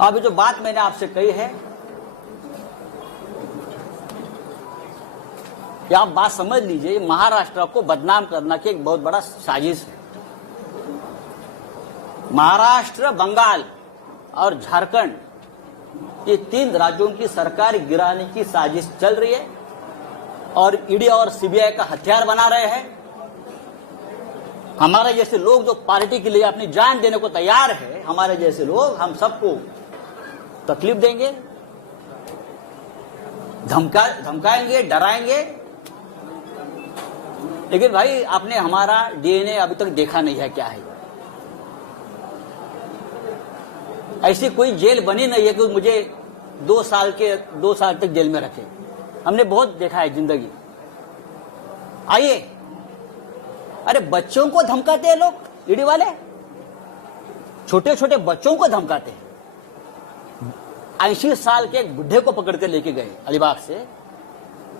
अब जो बात मैंने आपसे कही है कि आप बात समझ लीजिए, महाराष्ट्र को बदनाम करना की एक बहुत बड़ा साजिश है। महाराष्ट्र, बंगाल और झारखंड, ये 3 राज्यों की सरकार गिराने की साजिश चल रही है और ईडी और सीबीआई का हथियार बना रहे हैं। हमारे जैसे लोग जो पार्टी के लिए अपनी जान देने को तैयार है, हमारे जैसे लोग, हम सबको तकलीफ देंगे, धमकाएंगे, डराएंगे। लेकिन भाई, आपने हमारा डीएनए अभी तक देखा नहीं है क्या है। ऐसी कोई जेल बनी नहीं है कि मुझे 2 साल तक जेल में रखे। हमने बहुत देखा है जिंदगी। आइए, अरे बच्चों को धमकाते हैं लोग, ईडी वाले छोटे छोटे बच्चों को धमकाते हैं। 80 साल के एक बुढ़े को पकड़ कर लेके गए अलीबाग से,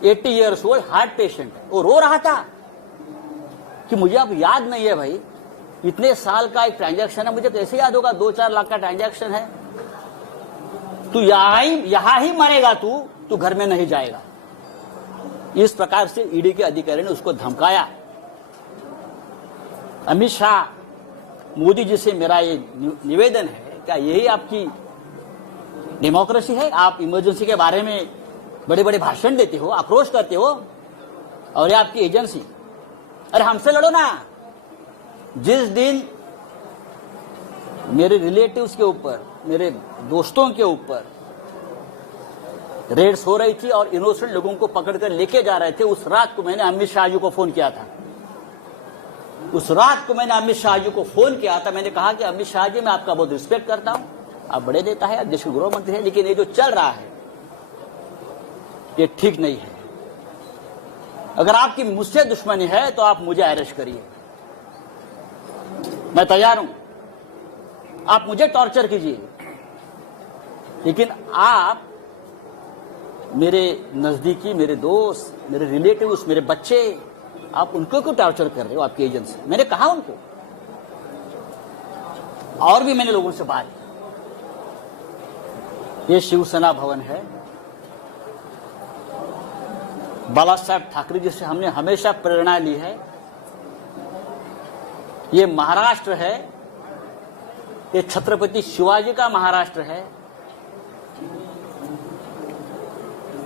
80 ईयर्स ओल्ड हार्ट पेशेंट, वो रो रहा था कि मुझे अब याद नहीं है भाई, इतने साल का एक ट्रांजैक्शन है, मुझे कैसे याद होगा 2-4 लाख का ट्रांजैक्शन है। तू यहां ही मरेगा, तू घर में नहीं जाएगा। इस प्रकार से ईडी के अधिकारी ने उसको धमकाया। अमित शाह, मोदी जी से मेरा ये निवेदन है, क्या यही आपकी डेमोक्रेसी है? आप इमरजेंसी के बारे में बड़े बड़े भाषण देते हो, आक्रोश करते हो, और ये आपकी एजेंसी। अरे हमसे लड़ो ना। जिस दिन मेरे रिलेटिव्स के ऊपर, मेरे दोस्तों के ऊपर रेड्स हो रही थी और इनोसेंट लोगों को पकड़कर लेके जा रहे थे, उस रात को मैंने अमित शाह जी को फोन किया था। मैंने कहा कि अमित शाह जी, मैं आपका बहुत रिस्पेक्ट करता हूं, आप बड़े नेता है, देश के गृह मंत्री है, लेकिन ये जो चल रहा है ये ठीक नहीं है। अगर आपकी मुझसे दुश्मनी है तो आप मुझे अरेस्ट करिए, मैं तैयार हूं। आप मुझे टॉर्चर कीजिए, लेकिन आप मेरे नजदीकी, मेरे दोस्त, मेरे रिलेटिव्स, मेरे बच्चे, आप उनको क्यों टॉर्चर कर रहे हो आपकी एजेंसी? मैंने कहा उनको, और भी मैंने लोगों से बात की। ये शिवसेना भवन है, बाला साहब ठाकरे जी से हमने हमेशा प्रेरणा ली है। ये महाराष्ट्र है, ये छत्रपति शिवाजी का महाराष्ट्र है।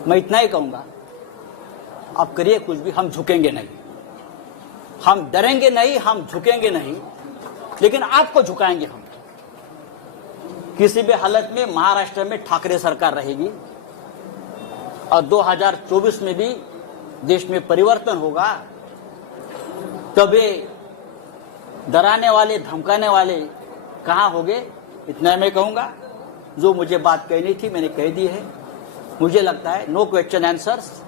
मैं इतना ही कहूंगा, आप करिए कुछ भी, हम झुकेंगे नहीं, हम डरेंगे नहीं, हम झुकेंगे नहीं, लेकिन आपको झुकाएंगे हम। किसी भी हालत में महाराष्ट्र में ठाकरे सरकार रहेगी और 2024 में भी देश में परिवर्तन होगा। तभी डराने वाले, धमकाने वाले कहां होंगे, इतना मैं कहूंगा। जो मुझे बात कहनी थी मैंने कह दी है। मुझे लगता है नो क्वेश्चन आंसर्स,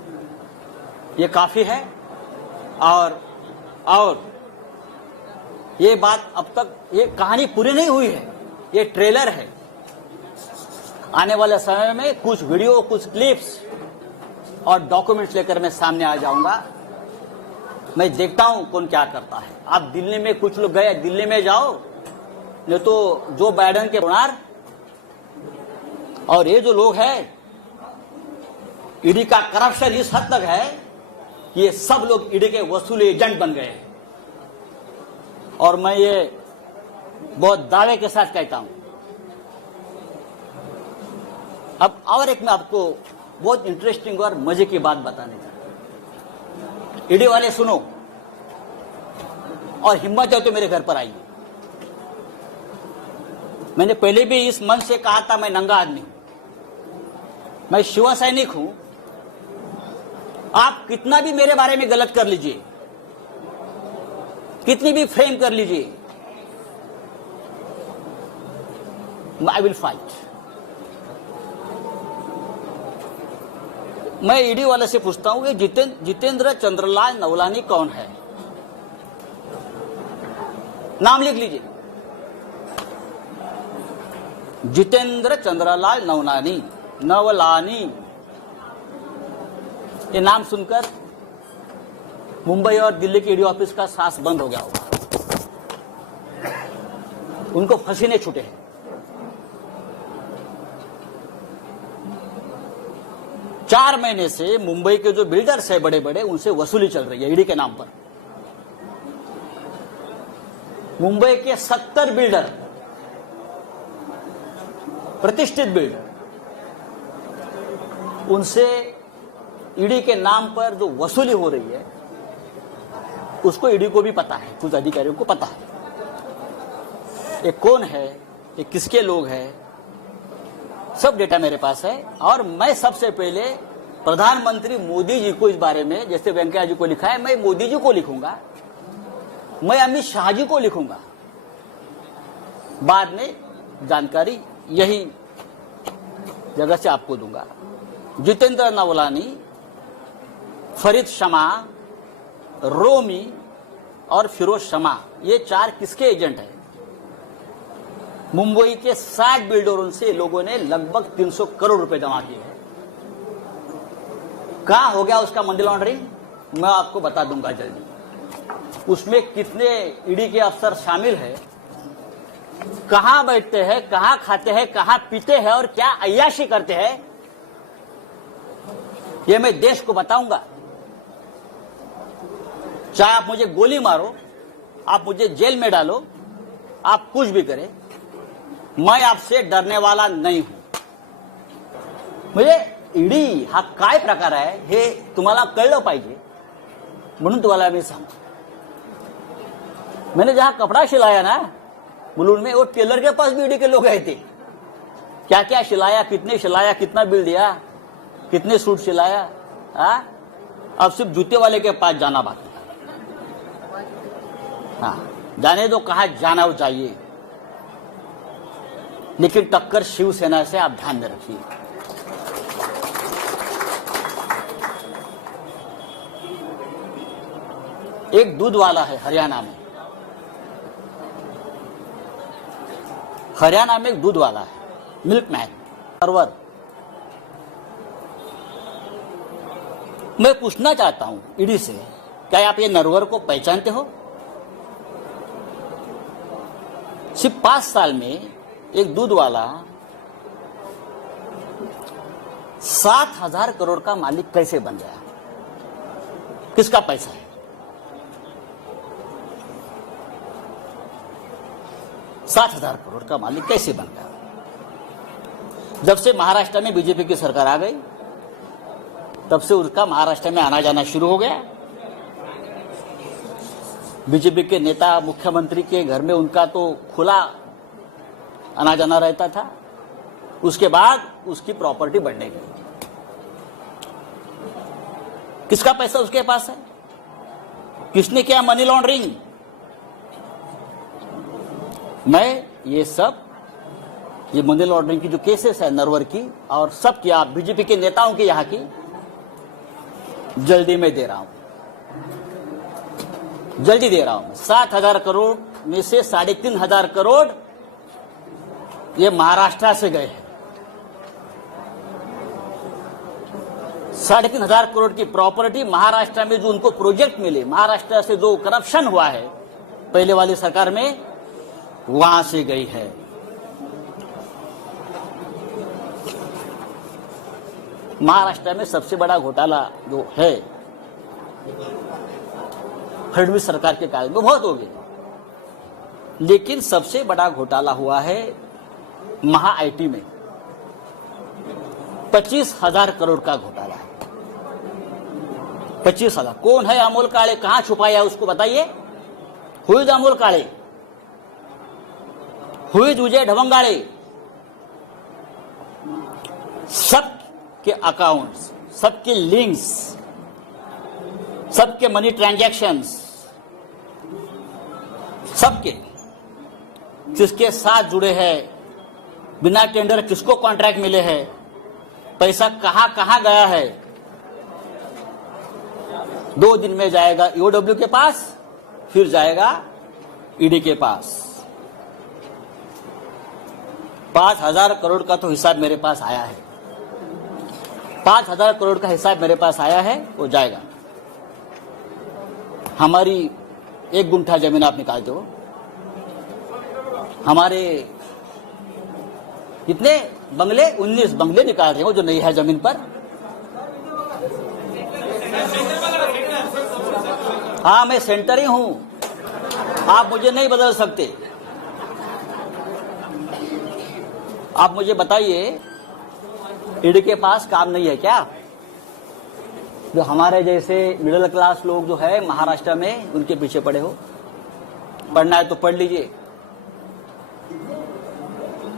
ये काफी है। और ये बात, अब तक ये कहानी पूरी नहीं हुई है, ये ट्रेलर है। आने वाले समय में कुछ वीडियो, कुछ क्लिप्स और डॉक्यूमेंट्स लेकर मैं सामने आ जाऊंगा। मैं देखता हूं कौन क्या करता है। आप दिल्ली में, कुछ लोग गए, दिल्ली में जाओ, नहीं तो जो बाइडेन के बुनार और ये जो लोग हैं, ईडी का करप्शन इस हद तक है कि ये सब लोग ईडी के वसूली एजेंट बन गए हैं। और मैं ये बहुत दावे के साथ कहता हूं। अब और एक मैं आपको बहुत इंटरेस्टिंग और मजे की बात बताने चाहता हूं। ईडी वाले सुनो, और हिम्मत है तो मेरे घर पर आइए। मैंने पहले भी इस मंच से कहा था, मैं नंगा आदमी हूं, मैं शिव सैनिक हूं। आप कितना भी मेरे बारे में गलत कर लीजिए, कितनी भी फ्रेम कर लीजिए, आई विल फाइट। मैं ईडी वाले से पूछता हूं कि जितेंद्र चंद्रलाल नवलानी कौन है? नाम लिख लीजिए, जितेंद्र चंद्रलाल नवलानी। ये नाम सुनकर मुंबई और दिल्ली के ईडी ऑफिस का सांस बंद हो गया होगा, उनको पसीने छूटे हैं। 4 महीने से मुंबई के जो बिल्डर्स है बड़े बड़े, उनसे वसूली चल रही है ईडी के नाम पर। मुंबई के 70 बिल्डर, प्रतिष्ठित बिल्डर, उनसे ईडी के नाम पर जो वसूली हो रही है, उसको ईडी को भी पता है, कुछ अधिकारियों को पता है ये कौन है, ये किसके लोग हैं, सब डेटा मेरे पास है। और मैं सबसे पहले प्रधानमंत्री मोदी जी को इस बारे में, जैसे वेंकैया जी को लिखा है, मैं मोदी जी को लिखूंगा, मैं अमित शाह जी को लिखूंगा, बाद में जानकारी यही जगह से आपको दूंगा। जितेंद्र नवलानी, फरीद शमा, रोमी और फिरोज शमा, ये 4 किसके एजेंट हैं? मुंबई के 60 बिल्डरों से लोगों ने लगभग 300 करोड़ रुपए जमा किए हैं। कहां हो गया उसका मनी लॉन्ड्रिंग, मैं आपको बता दूंगा जल्दी। उसमें कितने ईडी के अफसर शामिल है, कहां बैठते हैं, कहां खाते हैं, कहां पीते हैं और क्या अय्याशी करते हैं, ये मैं देश को बताऊंगा। चाहे आप मुझे गोली मारो, आप मुझे जेल में डालो, आप कुछ भी करें, मैं आपसे डरने वाला नहीं हूं। म्हणजे ईडी हा काय प्रकार आहे हे तुम्हाला कळलं पाहिजे, म्हणून तुम्हाला मी सांगतो। मैंने जहां कपड़ा सिलाया ना मुलुंड में, वो टेलर के पास भी ईडी के लोग आए थे। क्या क्या सिलाया, कितने सिलाया, कितना बिल दिया, कितने सूट सिलाया, अब सिर्फ जूते वाले के पास जाना बाकी। हाँ, जाने दो कहा जाना चाहिए, लेकिन टक्कर शिवसेना से आप ध्यान में रखिए। एक दूध वाला है हरियाणा में, हरियाणा में एक दूध वाला है, मिल्कमैन नरवर। मैं पूछना चाहता हूं ईडी से, क्या आप ये नरवर को पहचानते हो? सिर्फ 5 साल में एक दूध वाला 7,000 करोड़ का मालिक कैसे बन गया? किसका पैसा है? 7,000 करोड़ का मालिक कैसे बन गया? जब से महाराष्ट्र में बीजेपी की सरकार आ गई, तब से उसका महाराष्ट्र में आना जाना शुरू हो गया। बीजेपी के नेता मुख्यमंत्री के घर में उनका तो खुला आना जाना रहता था। उसके बाद उसकी प्रॉपर्टी बढ़ने गई। किसका पैसा उसके पास है? किसने किया मनी लॉन्ड्रिंग? मैं ये मनी लॉन्ड्रिंग की जो केसेस है नरवर की और सब की, आप बीजेपी के नेताओं की यहां की, जल्दी में दे रहा हूं, जल्दी दे रहा हूं। 7,000 करोड़ में से 3,500 करोड़ ये महाराष्ट्र से गए हैं। 3,500 करोड़ की प्रॉपर्टी महाराष्ट्र में जो उनको प्रोजेक्ट मिले, महाराष्ट्र से जो करप्शन हुआ है पहले वाली सरकार में, वहां से गई है। महाराष्ट्र में सबसे बड़ा घोटाला जो है फडणवीस सरकार के काल में, बहुत हो गए, लेकिन सबसे बड़ा घोटाला हुआ है महा आईटी में। 25,000 करोड़ का घोटाला है। 25,000। कौन है अमोल काळे? कहां छुपाया उसको बताइए। हुई अमोल काळे, हुई विजय ढवंगाळे, सबके अकाउंट्स, सबके लिंक्स, सबके मनी ट्रांजैक्शंस, सबके किसके साथ जुड़े हैं, बिना टेंडर किसको कॉन्ट्रैक्ट मिले हैं, पैसा कहां कहां गया है। 2 दिन में जाएगा ईओडब्ल्यू के पास, फिर जाएगा ईडी के पास। 5,000 करोड़ का तो हिसाब मेरे पास आया है। 5,000 करोड़ का हिसाब मेरे पास आया है, वो जाएगा। हमारी 1 गुंठा जमीन आप निकालते हो, हमारे कितने बंगले, 19 बंगले निकाल रहे हो जो नहीं है जमीन पर। हाँ, मैं सेंटर ही हूं, आप मुझे नहीं बदल सकते। आप मुझे बताइए, ईडी के पास काम नहीं है क्या? जो हमारे जैसे मिडिल क्लास लोग जो है महाराष्ट्र में, उनके पीछे पड़े हो। पढ़ना है तो पढ़ लीजिए,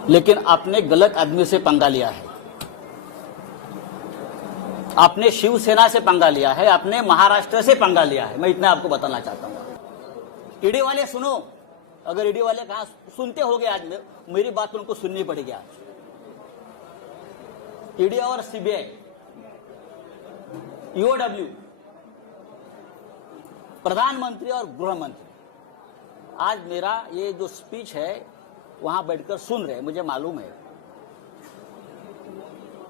लेकिन आपने गलत आदमी से पंगा लिया है। आपने शिवसेना से पंगा लिया है, आपने महाराष्ट्र से पंगा लिया है। मैं इतना आपको बताना चाहता हूं। ईडी वाले सुनो, अगर ईडी वाले कहां सुनते होगे, आज मेरी बात उनको सुननी पड़ेगी। आज ईडी और सीबीआई, ईओडब्ल्यू, प्रधानमंत्री और गृह मंत्री आज मेरा ये जो स्पीच है वहां बैठकर सुन रहे, मुझे मालूम है।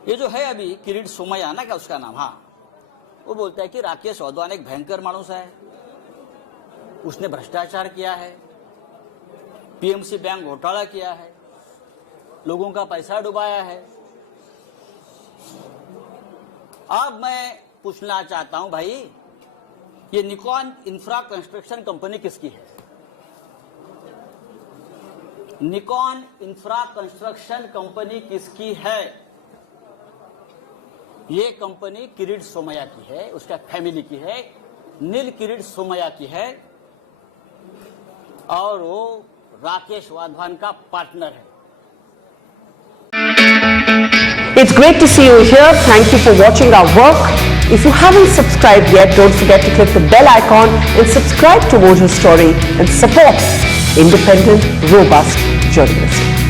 ये जो है अभी किरीट सोमैया ना, क्या उसका नाम, हाँ, वो बोलता है कि राकेश वाधवान एक भयंकर मानुस है, उसने भ्रष्टाचार किया है, पीएमसी बैंक घोटाला किया है, लोगों का पैसा डुबाया है। अब मैं पूछना चाहता हूं भाई, ये निकॉन इंफ्रा कंस्ट्रक्शन कंपनी किसकी है? निकॉन इंफ्रा कंस्ट्रक्शन कंपनी किसकी है? ये कंपनी किरीट सोमैया की है, उसका फैमिली की है, नील किरीट सोमैया की है, और वो राकेश वाधवान का पार्टनर है। It's great to see you here. Thank you for watching our work. If you haven't subscribed yet, don't forget to click the bell icon and subscribe to Mojo Story and support independent, robust journalism.